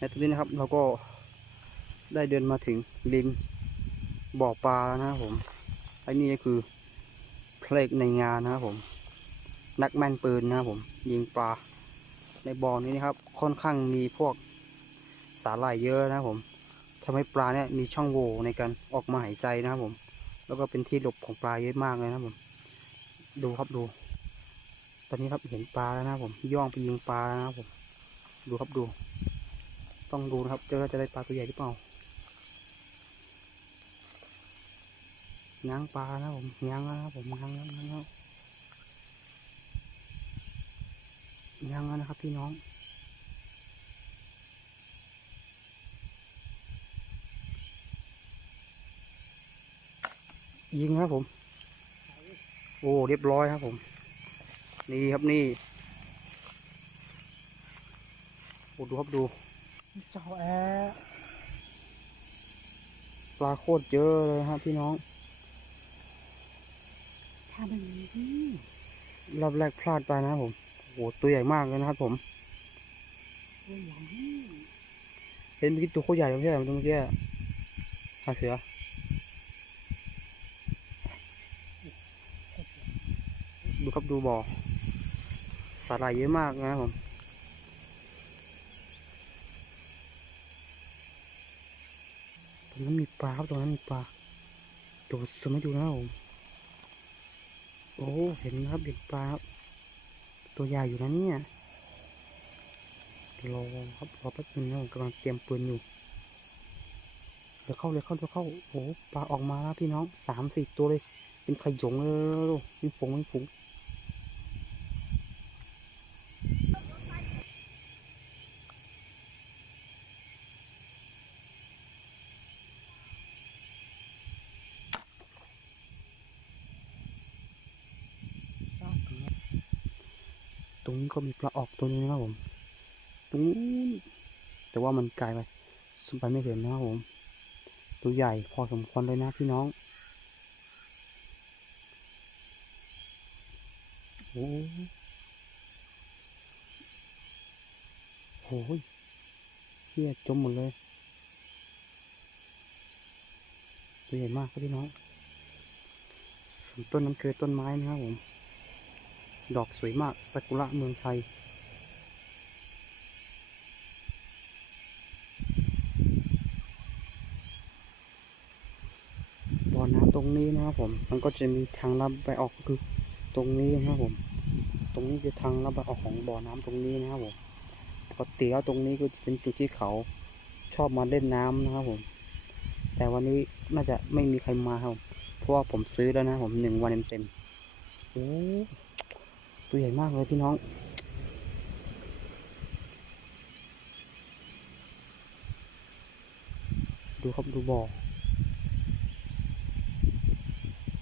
ในตอนนี้นะครับเราก็ได้เดินมาถึงริมบ่อปลาแล้วนะครับผมไอ้นี่ก็คือเพลงในงานนะครับผม นักแม่นปืนนะครับผม ยิงปลาในบ่อนี้นะครับ ค่อนข้างมีพวกสาหร่ายเยอะนะครับผมทำให้ปลาเนี่ยมีช่องโหว่ในการออกมาหายใจนะครับผม แล้วก็เป็นที่หลบของปลาเยอะมากเลยนะครับผม ดูครับดู ตอนนี้ครับเห็นปลาแล้วนะครับผมย่องไปยิงปลาแล้วนะครับผม ดูครับดู ต้องดูนะครับเจอจะได้ปลาตัวใหญ่หรือเปล่าง้างปลานะครับผมง้างแล้วนะครับผมง้างง้างง้างง้างง้างแล้วนะครับพี่น้องยิงครับผม โอ้เรียบร้อยครับผม นี่ครับนี่โอ้ดูครับดู เจ้าแอปลาโคตรเยอะเลยครับพี่น้องถ้ามันมีที่รอบแรกพลาดไปนะครับผมโอ้โหตัวใหญ่มากเลยนะครับผมตัวใหญ่เห็นเมื่อกี้ตัวโคตรใหญ่ไม่ใช่เหรอตัวเมื่อกี้อะหาเสือดูครับดูบ่อสาหร่ายเยอะมากนะครับผม ตรงนั้นมีปลาครับตรงนั้นมีปลาดูสมัยดูนะผมโอ้เห็นนะครับเห็นปลาครับตัวใหญ่อยู่นะเนี่ยรอครับรอแป๊บนึงนะผมกำลังเตรียมปืนอยู่เดี๋ยวเข้าเดี๋ยเข้าเดี๋ยวเข้าโอ้ปลาออกมาแล้วพี่น้องสามสี่ตัวเลย เป็นขยงเลยเป็นฝูงเป็นฝูง ชอบถึง ตรงนี้ ก็มีปลาออกตัวนึงนะครับผมตรงนู้นแต่ว่ามันไกลไปสุดไปไม่เห็นนะครับผม ตัวใหญ่พอสมควรเลยนะพี่น้องโอ้โหเฮียจมหมดเลย ตัวใหญ่มากครับพี่น้อง ต้นนั้นคือต้นไม้นะครับผม ดอกสวยมากซากุระเมืองไทย บ่อน้ำตรงนี้นะครับผม มันก็จะมีทางลับไปออกก็คือตรงนี้นะครับผม ตรงนี้คือทางลับไปออกของบ่อน้ำตรงนี้นะครับผมปกติแล้วตรงนี้ก็จะเป็นจุดที่เขาชอบมาเล่นน้ำนะครับผม แต่วันนี้น่าจะไม่มีใครมาครับ เพราะว่าผมซื้อแล้วนะผมหนึ่งวันเต็มๆโอ้ ตัวใหญ่มากเลยพี่น้อง ดูครับดูบ่อ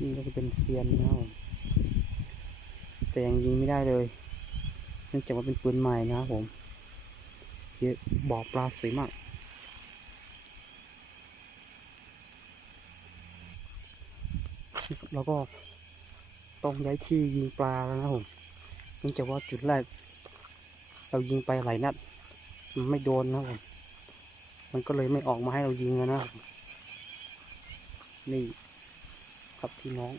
นี่ก็จะเป็นเซียนนะครับผมแต่ยังยิงไม่ได้เลย เนื่องจากว่าเป็นปืนใหม่นะครับผมเยอะบ่อปลาสวยมากแล้วก็ต้องย้ายที่ยิงปลาแล้วนะครับผม เนื่องจากว่าจุดแรก เรายิงไปหลายนัดมันไม่โดนนะครับผมมันก็เลยไม่ออกมาให้เรายิงนะครับนี่ครับพี่น้อง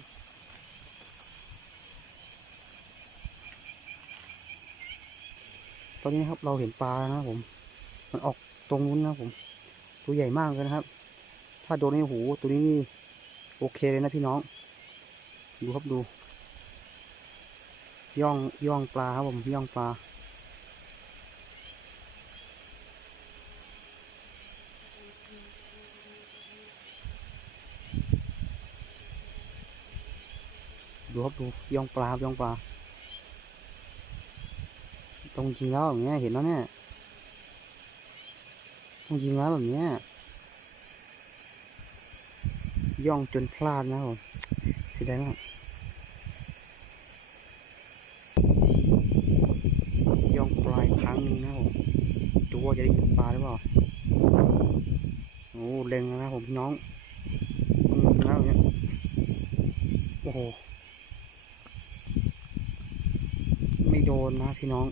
ตอนนี้นะครับเราเห็นปลาแล้วนะครับผม มันออกตรงนู้นนะครับผม ตัวใหญ่มากเลยนะครับ ถ้าโดนในหูตัวนี้นี่โอเคเลยนะพี่น้อง ดูครับดู ย่องย่องปลาครับผมย่องปลาดูครับดูย่องปลาครับย่องปลาต้องยิงแล้วอย่างเงี้ยเห็นแล้วเนี่ยต้องยิงแล้วแบบเนี้ยย่องจนพลาดนะผมเสียดายมาก ย่องปลายพังงนึงนะผมดูว่าจะได้กินปลาหรือเปล่าโอ้เล็งนะผมพี่น้องนะอย่าเนี้ยโอ้โหไม่โดนนะพี่น้อง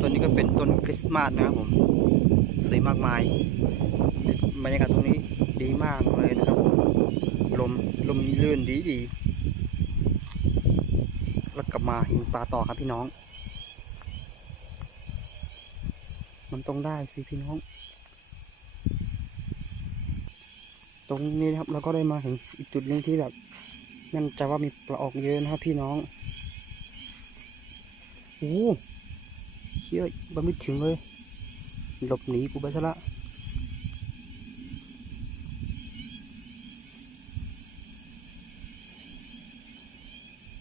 ต้นนี้ก็เป็นต้นคริสต์มาสนะครับผม สวยมากมายบรรยากาศตรงนี้ดีมากเลยนะครับผมลมลมลื่นดีดีแล้วกลับมายิงปลาต่อครับพี่น้อง มันต้องได้สิพี่น้อง ตรงนี้นะครับเราก็ได้มาถึงอีกจุดหนึ่งที่แบบมั่นใจว่ามีปลาออกเยอะนะครับพี่น้องโอ้เชี่ยบันไม่ถึงเลย หลบหนีกูไปซะละ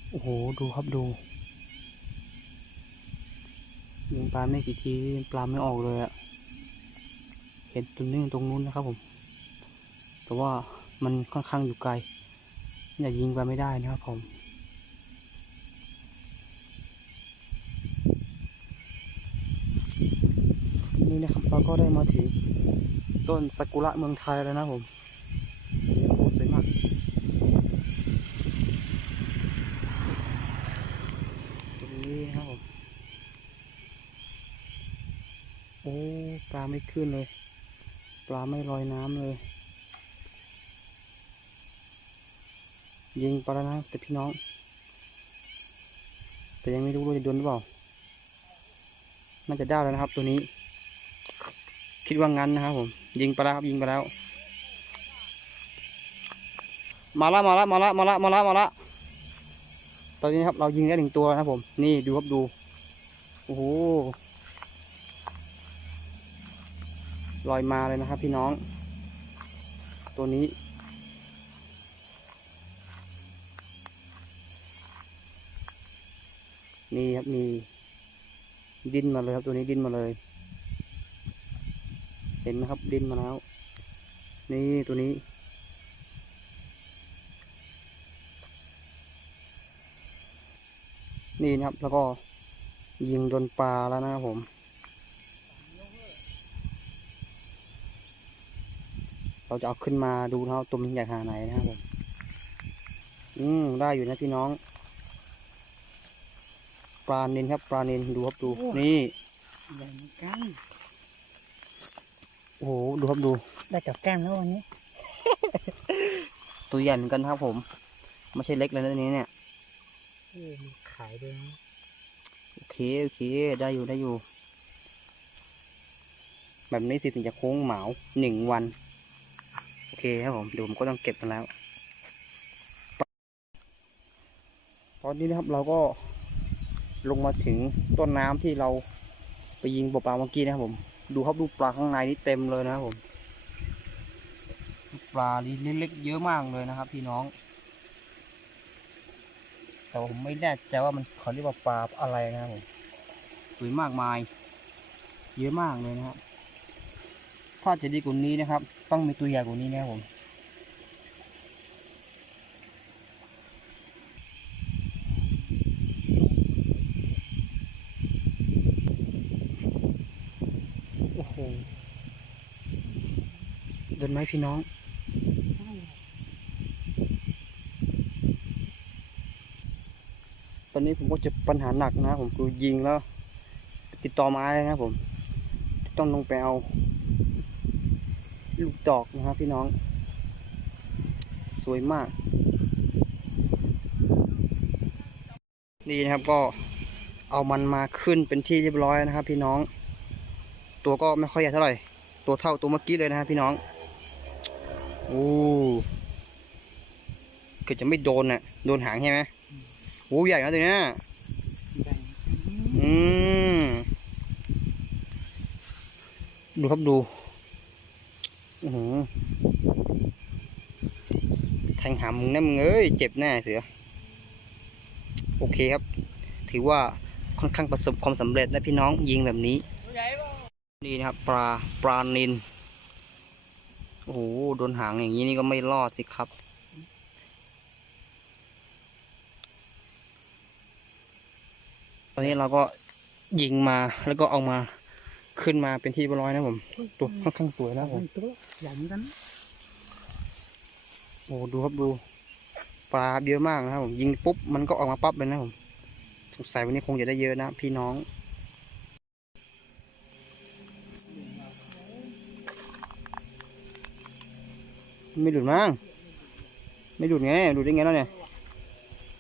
โอ้โห ดูครับดูยิงปลาไม่กี่ทีปลาไม่ออกเลยอะเห็นตัวนึงตรงนู้นนะครับผม แต่ว่ามันค่อนข้างอยู่ไกลอย่ายิงไปไม่ได้นะครับผม นี่นะครับ เราก็ได้มาถึงต้นซากุระเมืองไทยแล้วนะผมโอ้สวยมากตรงนี้ครับผมโอ้ปลาไม่ขึ้นเลย ปลาไม่ลอยน้ำเลย ยิงไปแล้วนะแต่พี่น้อง แต่ยังไม่รู้ว่าจะโดนหรือเปล่าน่าจะได้แล้วนะครับตัวนี้ คิดว่างั้นนะครับผม ยิงไปแล้วครับยิงไปแล้ว มาละมาละมาละมาละมาละมาละตอนนี้นครับเรายิงได้หนึ่งตัวนะครับผม นี่ดูครับดู โอ้โหลอยมาเลยนะครับ พี่น้อง ตัวนี้ นี่ครับมีดิ้นมาเลยครับตัวนี้ดิ้นมาเลย เห็นไหมครับดิ้นมาแล้ว นี่ตัวนี้ นี่นะครับแล้วก็ยิงโดนปลาแล้วนะครับผมเราจะเอาขึ้นมาดูนะครับตัวมันใหญ่ขนาดไหนนะครับผม อืมได้อยู่นะพี่น้อง ปลาเนินครับ ปลาเนินดูครับดู นี่ใหญ่เหมือนกัน อ้โหดูครับดู ได้กับแก้มแล้ววันนี้ ตัวใหญ่เหมือนกันครับผม ไม่ใช่เล็กเลยนะตัวนี้เนี่ยเออมีขายด้วยนะโอเคโอเค ได้อยู่ได้อยู่ แบบนี้สิถึงจะโค้งเหมาหนึ่งวัน โอเคครับผมเดี๋ยวผมก็ต้องเก็บกันแล้ว ตอนนี้นะครับเราก็ลงมาถึงต้นน้ำที่เราไปยิงปลาเมื่อกี้นะครับผม ดูครับดูปลาข้างในนี่เต็มเลยนะครับผม ปลาเล็กๆเยอะมากเลยนะครับ พี่น้อง แต่ผมไม่แน่ใจว่ามันเขาเรียกว่าปลาอะไรนะครับผมสวยมากมาย เยอะมากเลยนะครับถ้าจะดีกว่านี้นะครับ ต้องมีตัวใหญ่กว่านี้นะครับผม โอ้โหเดิน ไหมพี่น้อง ตอนนี้ผมก็จะปัญหาหนักนะผมคือยิงแล้ว ติดต่อไม้เลยนะผม ต้องลงไปเอาลูกดอกนะครับพี่น้อง สวยมาก นี่นะครับก็เอามันมาขึ้นเป็นที่เรียบร้อยนะครับ พี่น้อง ตัวก็ไม่ค่อยใหญ่เท่าไหร่ตัวเท่าตัวเมื่อกี้เลยนะครับพี่น้อง โอ้เกิดจะไม่โดนน่ะ โดนหางใช่ไหมโอ้ใหญ่นะตัวเนี้ยใหญ่อืมดูครับดูอือหือแทงหามึงนะมึงเอ้ย เจ็บแน่เสือ โอเคครับ ถือว่าค่อนข้างประสบความสำเร็จนะพี่น้องยิงแบบนี้ นี่นะครับ ปลาปลานิน โอ้โหโดนหางอย่างนี้นี่ก็ไม่รอดสิครับ ตอนนี้เราก็ยิงมาแล้วก็เอามาขึ้นมาเป็นที่เรียบร้อยนะผมตัวค่อนข้างสวยนะผมตัวใหญ่เหมือนกันโอ้ดูครับดูปลาเยอะมากนะครับผมยิงปุ๊บมันก็ออกมาปั๊บเลยนะผมสงสัยวันนี้คงจะได้เยอะนะพี่น้อง ไม่หลุดมั้งไม่หลุดไงหลุดได้ไงแล้วเนี่ย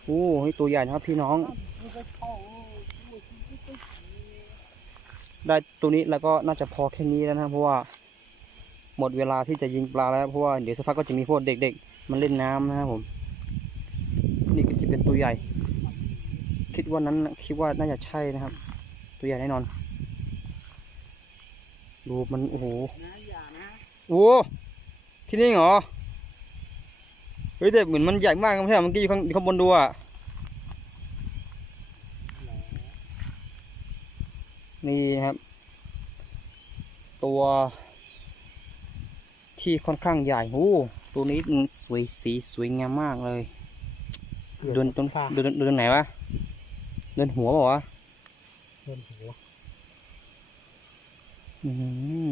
โอ้ยตัวใหญ่นะครับพี่น้อง ได้ตัวนี้แล้วก็น่าจะพอแค่นี้แล้วนะเพราะว่าหมดเวลาที่จะยิงปลาแล้วเพราะว่าเดี๋ยวสักพักก็จะมีพวกเด็กๆ มันเล่นน้ำนะครับผม นี่ก็จะเป็นตัวใหญ่ คิดว่านั้นคิดว่าน่าจะใช่นะครับ ตัวใหญ่แน่นอน ดูมันโอ้โหโอ้ คิดนี่เหรอ เฮ้ยแต่เหมือนมันใหญ่มากไม่ใช่เหรอเมื่อกี้อยู่ข้างอยู่ข้างบนดูอะ นี่ครับ ตัวที่ค่อนข้างใหญ่โอ้ตัวนี้มันสวยสีสวยงามมากเลยเดินต้นฟ้าเดินเดินไหนวะ เดินหัวเปล่าวะเดินหัว อืม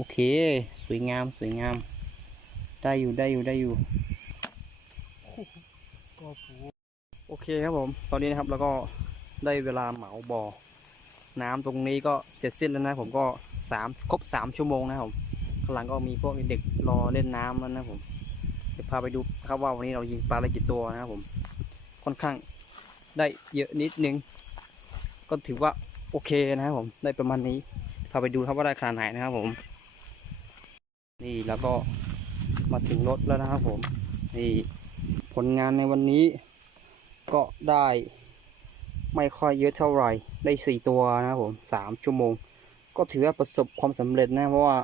โอเค สวยงามสวยงาม ได้อยู่ได้อยู่ได้อยู่โอเคครับผม ตอนนี้นะครับแล้วก็ได้เวลาเหมาบ่อ น้ำตรงนี้ก็เสร็จสิ้นแล้วนะ ผมก็สามครบสามชั่วโมงนะครับผมข้างหลังก็มีพวกเด็กรอเล่นน้ำแล้วนะผมเดี๋ยวพาไปดูครับว่าวันนี้เรายิงปลาได้กี่ตัวนะครับผม ค่อนข้างได้เยอะนิดนึง ก็ถือว่าโอเคนะครับผมได้ประมาณนี้พาไปดูครับว่าได้ขนาดไหนนะครับผม นี่แล้วก็มาถึงรถแล้วนะครับผมนี่ผลงานในวันนี้ ก็ได้ไม่ค่อยเยอะเท่าไหร่ ได้สี่ตัวนะครับผมสามชั่วโมง ก็ถือว่าประสบความสำเร็จนะเพราะว่า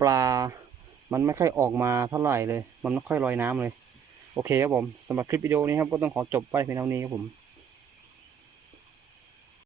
ปลามันไม่ค่อยออกมาเท่าไหร่เลย มันไม่ค่อยลอยน้ำเลย โอเคครับผมสำหรับคลิปวิดีโอนี้ครับก็ต้องขอจบไปเพียงเท่านี้ครับผม